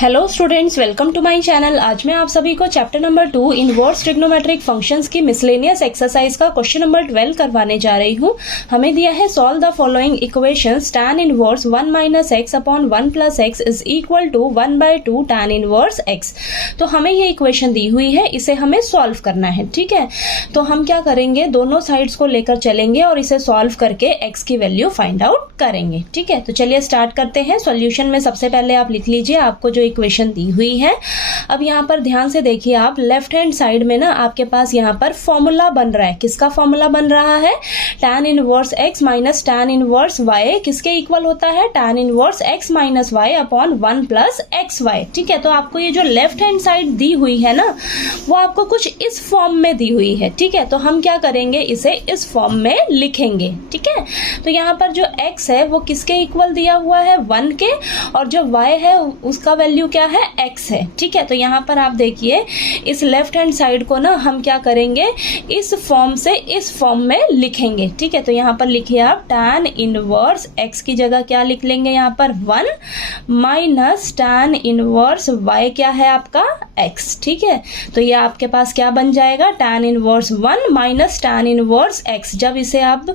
Hello students, welcome to my channel. आज मैं आप सभी को chapter number 2 inverse trigonometric functions की मिसलेनियस एक्सरसाइज का क्वेश्चन नंबर 12 करवाने जा रही हूँ। हमें दिया है solve the following equations tan inverse 1 minus x upon 1 plus x is equal to 1/2 tan inverse x. तो हमें ये इक्वेशन दी हुई है, इसे हमें सॉल्व करना है। ठीक है, तो हम क्या करेंगे, दोनों साइड्स को लेकर चलेंगे और इसे सॉल्व करके एक्स की वैल्यू फाइंड आउट करेंगे। ठीक है, तो चलिए स्टार्ट करते हैं। सॉल्यूशन में सबसे पहले आप लिख लीजिए आपको जो इक्वेशन दी हुई है। अब यहाँ पर ध्यान से देखिए, आप लेफ्ट हैंड साइड में ना आपके पास यहाँ पर फॉर्मूला बन रहा है। किसका फॉर्मूला बन रहा है? tan inverse x minus tan inverse y किसके इक्वल होता है? tan inverse x minus y upon 1 plus x y. ठीक है, तो आपको ये जो लेफ्ट हैंड साइड दी हुई है ना, वो आपको कुछ इस फॉर्म में दी हुई है। ठीक है, तो हम क्या करेंगे, इसे इस फॉर्म में लिखेंगे। ठीक है, तो यहाँ पर जो x है वो किसके इक्वल दिया हुआ है? 1 के, और जो y है उसका वैल्यू क्या है? x है। ठीक है, तो यहाँ पर आप देखिए इस लेफ्ट हैंड साइड को ना हम क्या करेंगे, इस फॉर्म से इस फॉर्म में लिखेंगे। ठीक है, तो यहाँ पर लिखिए आप tan इनवर्स x की जगह क्या लिख लेंगे, यहाँ पर 1 माइनस tan इनवर्स y क्या है आपका? x। ठीक है, तो ये आपके पास क्या बन जाएगा? tan inverse 1 minus tan inverse x। जब इसे आप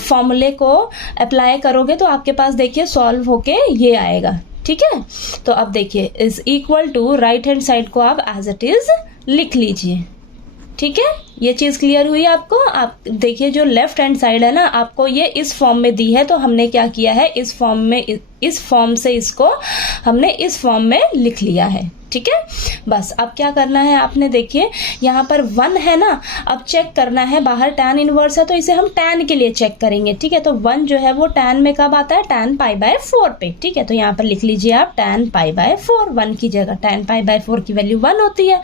फॉर्मूले को अप्लाई करोगे तो आपके पास देखिए सॉल्व होके ये आएगा। ठीक है, तो अब देखिए is equal to right hand side को आप एज इट इज लिख लीजिए। ठीक है, ये चीज क्लियर हुई आपको? आप देखिए जो लेफ्ट हैंड साइड है ना, आपको ये इस फॉर्म में दी है, तो हमने क्या किया है, इस फॉर्म से इसको हमने इस फॉर्म में लिख लिया है। ठीक है, बस अब क्या करना है आपने, देखिए यहाँ पर 1 है ना, अब चेक करना है, बाहर tan इनवर्स है तो इसे हम tan के लिए चेक करेंगे। ठीक है, तो 1 जो है वो tan में कब आता है? tan π/4 पे। ठीक है, तो यहाँ पर लिख लीजिए आप tan π/4, 1 की जगह tan π/4 की वैल्यू 1 होती है,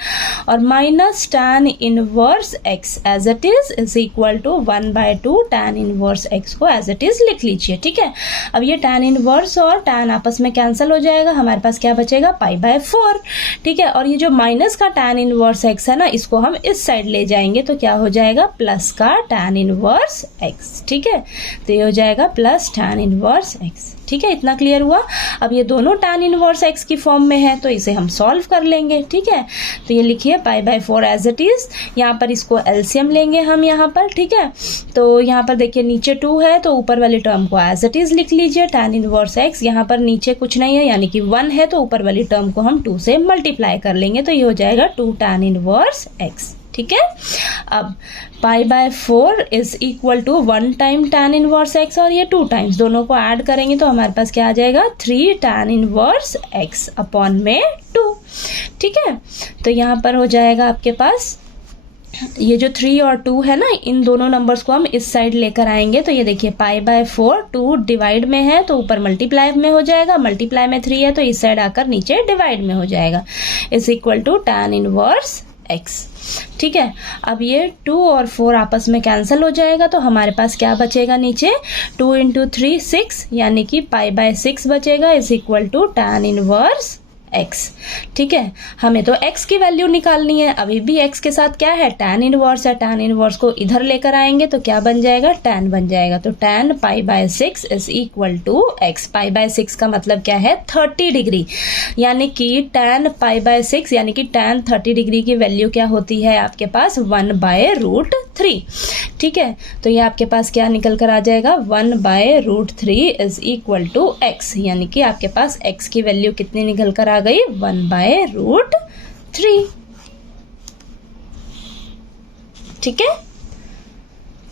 और minus tan inverse x as it is equal to 1/2 tan inverse x को एज इट इज लिख लीजिए। ठीक है, अब ये tan इनवर्स और tan आपस में कैंसिल हो जाएगा, हमारे पास क्या बचेगा? π/4। ठीक है, और ये जो माइनस का tan इनवर्स x है ना, इसको हम इस साइड ले जाएंगे तो क्या हो जाएगा? प्लस का tan इनवर्स x। ठीक है, तो ये हो जाएगा प्लस tan इनवर्स x। ठीक है, इतना क्लियर हुआ? अब ये दोनों tan इनवर्स x की फॉर्म में है तो इसे हम सॉल्व कर लेंगे। ठीक है, तो ये लिखिए π/4 एज इट इज, यहाँ पर इसको एलसीएम लेंगे हम यहाँ पर। ठीक है, तो यहाँ पर देखिए नीचे 2 है तो ऊपर वाली टर्म को एज इट इज लिख लीजिए tan इनवर्स x। यहाँ पर नीचे कुछ नहीं है यानी कि 1 है तो ऊपर वाली टर्म को हम 2 से मल्टीप्लाई कर लेंगे, तो ये हो जाएगा 2 tan इनवर्स x। ठीक है, अब π/4 is equal to 1 time tan inverse x, और ये 2 टाइम्स, दोनों को ऐड करेंगे तो हमारे पास क्या आ जाएगा? 3 tan इनवर्स x अपॉन में 2। ठीक है, तो यहाँ पर हो जाएगा आपके पास ये जो 3 और 2 है ना, इन दोनों नंबर्स को हम इस साइड लेकर आएंगे तो ये देखिए π/4 2 डिवाइड में है तो ऊपर मल्टीप्लाई में हो जाएगा, मल्टीप्लाई में 3 है तो इस साइड आकर नीचे डिवाइड में हो जाएगा, is equal to tan inverse x। ठीक है, अब ये 2 और 4 आपस में कैंसिल हो जाएगा तो हमारे पास क्या बचेगा नीचे? 2 × 3 6 यानी कि π/6 बचेगा, is equal to tan inverse x। ठीक है, हमें तो x की वैल्यू निकालनी है, अभी भी x के साथ क्या है? tan इनवर्स है, tan इनवर्स को इधर लेकर आएंगे तो क्या बन जाएगा? tan बन जाएगा, तो tan π/6 is equal to x। π/6 का मतलब क्या है? 30 डिग्री, यानी कि tan π/6 यानी कि tan 30 डिग्री की वैल्यू क्या होती है आपके पास? 1/√3। ठीक है, तो ये आपके पास क्या निकल कर आ जाएगा? 1/√3 इज इक्वल टू x, यानी कि आपके पास x की वैल्यू कितनी निकल कर आ गई? 1/√3। ठीक है,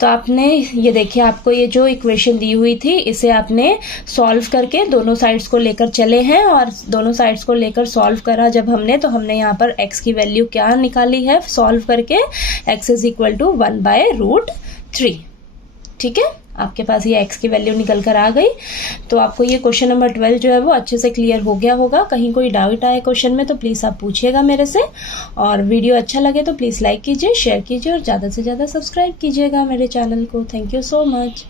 तो आपने ये देखिए, आपको ये जो इक्वेशन दी हुई थी इसे आपने सॉल्व करके दोनों साइड्स को लेकर चले हैं, और दोनों साइड्स को लेकर सॉल्व करा जब हमने, तो हमने यहाँ पर x की वैल्यू क्या निकाली है सॉल्व करके? x is equal to 1/√3। ठीक है, आपके पास ये x की वैल्यू निकल कर आ गई। तो आपको ये क्वेश्चन नंबर 12 जो है वो अच्छे से क्लियर हो गया होगा। कहीं कोई डाउट आए क्वेश्चन में तो प्लीज़ आप पूछिएगा मेरे से, और वीडियो अच्छा लगे तो प्लीज़ लाइक कीजिए, शेयर कीजिए और ज़्यादा से ज़्यादा सब्सक्राइब कीजिएगा मेरे चैनल को। Thank you so much.